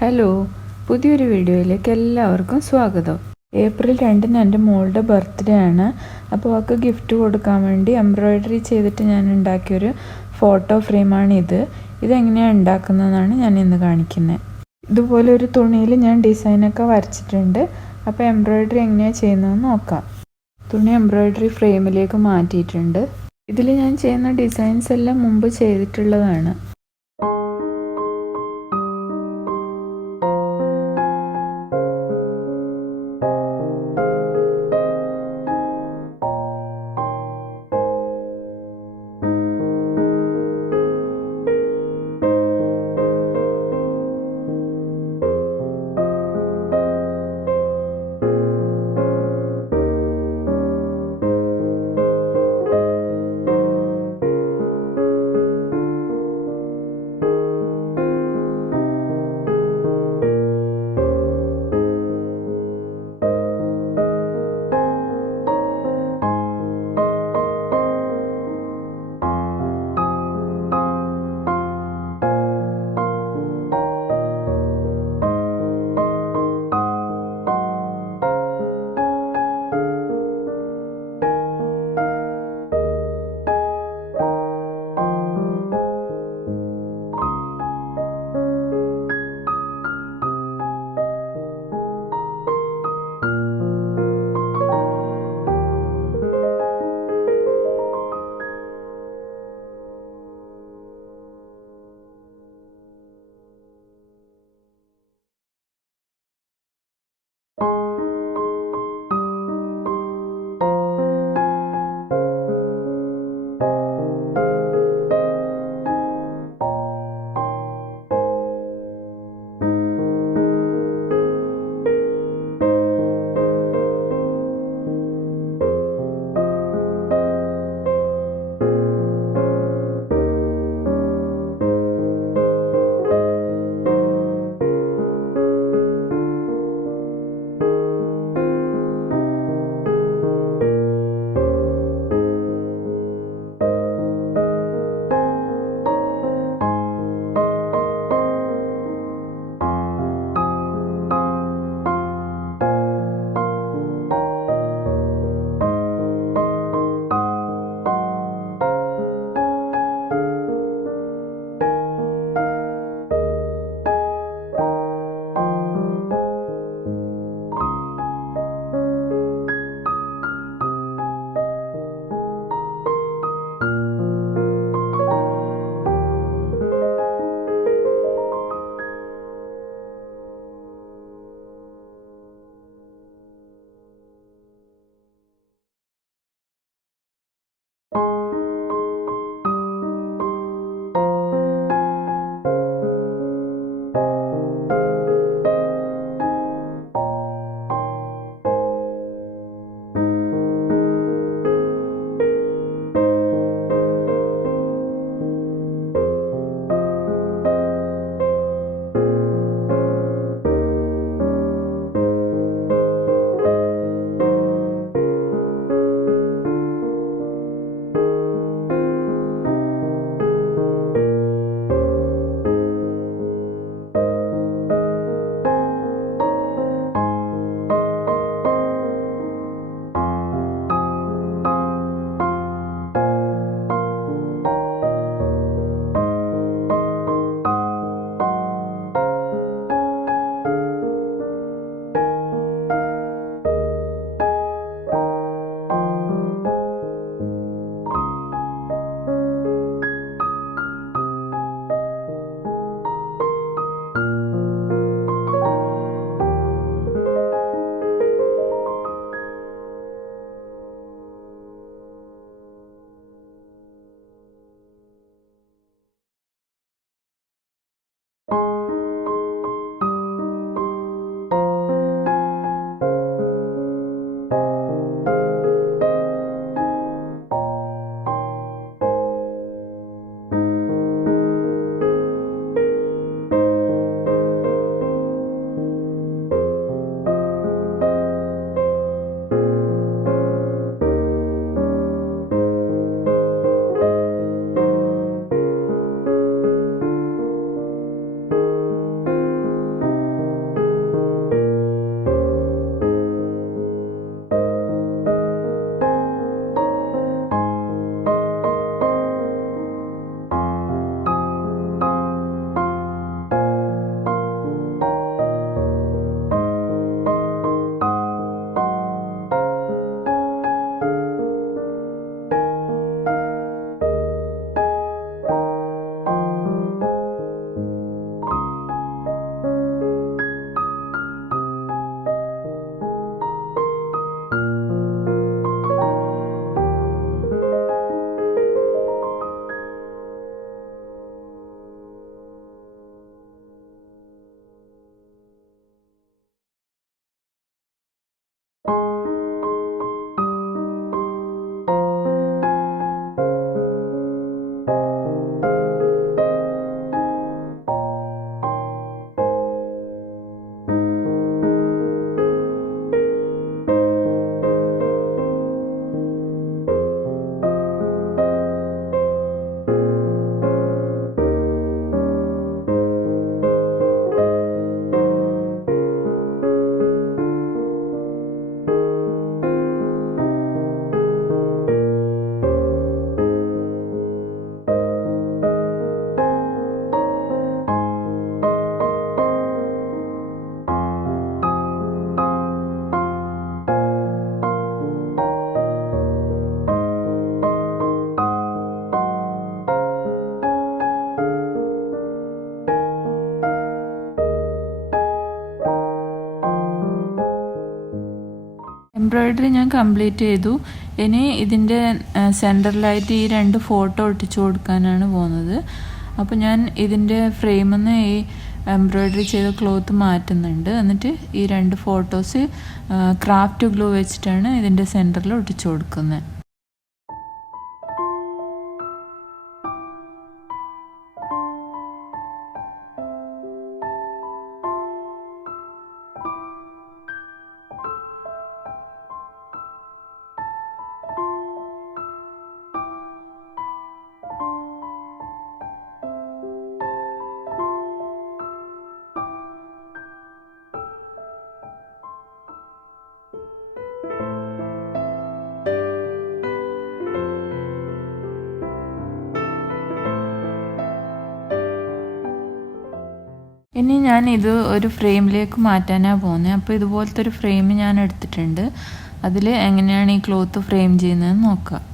Hello, പുതിയൊരു വീഡിയോയിലേക്ക് എല്ലാവർക്കും സ്വാഗതം. ഏപ്രിൽ 2-ന് എൻ്റെ മോളുടെ ബർത്ത്ഡേ ആണ്. അപ്പോൾ അവൾക്ക് ഗിഫ്റ്റ് കൊടുക്കാൻ വേണ്ടി എംബ്രോയിഡറി ചെയ്തിട്ട് ഞാൻ ഉണ്ടാക്കിയൊരു ഫോട്ടോ ഫ്രെയിമാണിത്. ഇതെങ്ങനെയാണ് ഉണ്ടാക്കുന്നതെന്നാണ് ഞാൻ ഇന്ന് കാണിക്കുന്നത്. ഇതുപോലെ ഒരു തുണിയിൽ ഞാൻ ഡിസൈനൊക്കെ വരച്ചിട്ടുണ്ട്. അപ്പോൾ എംബ്രോയിഡറി എങ്ങനെയാണ് ചെയ്യുന്നതെന്ന് നോക്കാം. തുണി എംബ്രോയിഡറി ഫ്രെയിമിലേക്ക് മാറ്റിയിട്ടുണ്ട്. ഇതിൽ ഞാൻ ചെയ്യുന്ന ഡിസൈൻസ് എല്ലാം മുമ്പ് ചെയ്തിട്ടുള്ളതാണ്. എംബ്രോയിഡറി ഞാൻ കംപ്ലീറ്റ് ചെയ്തു. ഇനി ഇതിൻ്റെ സെൻറ്ററിലായിട്ട് ഈ 2 ഫോട്ടോ ഒട്ടിച്ചു കൊടുക്കാനാണ് പോകുന്നത്. അപ്പോൾ ഞാൻ ഇതിൻ്റെ ഫ്രെയിമിൽ നിന്ന് ഈ എംബ്രോയിഡറി ചെയ്ത ക്ലോത്ത് മാറ്റുന്നുണ്ട്. എന്നിട്ട് ഈ 2 ഫോട്ടോസ് ക്രാഫ്റ്റ് ഗ്ലൂ വെച്ചിട്ടാണ് ഇതിൻ്റെ സെൻറ്ററിൽ ഒട്ടിച്ചു കൊടുക്കുന്നത്. ഇനി ഞാൻ ഇത് ഒരു ഫ്രെയിമിലേക്ക് മാറ്റാനാണ് പോകുന്നത്. അപ്പോൾ ഇതുപോലത്തെ ഒരു ഫ്രെയിം ഞാൻ എടുത്തിട്ടുണ്ട്. അതിൽ എങ്ങനെയാണ് ഈ ക്ലോത്ത് ഫ്രെയിം ചെയ്യുന്നതെന്ന് നോക്കാം.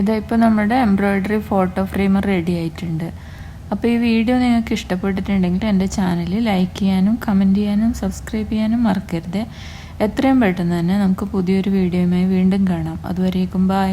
ഇതാ ഇപ്പോൾ നമ്മുടെ എംബ്രോയിഡറി ഫോട്ടോ ഫ്രെയിം റെഡി ആയിട്ടുണ്ട്. അപ്പോൾ ഈ വീഡിയോ നിങ്ങൾക്ക് ഇഷ്ടപ്പെട്ടിട്ടുണ്ടെങ്കിൽ എൻ്റെ ചാനൽ ലൈക്ക് ചെയ്യാനും കമൻറ്റ് ചെയ്യാനും സബ്സ്ക്രൈബ് ചെയ്യാനും മറക്കരുത്. എത്രയും പെട്ടെന്ന് തന്നെ നമുക്ക് പുതിയൊരു വീഡിയോയുമായി വീണ്ടും കാണാം. അതുവരേക്കും ബൈ.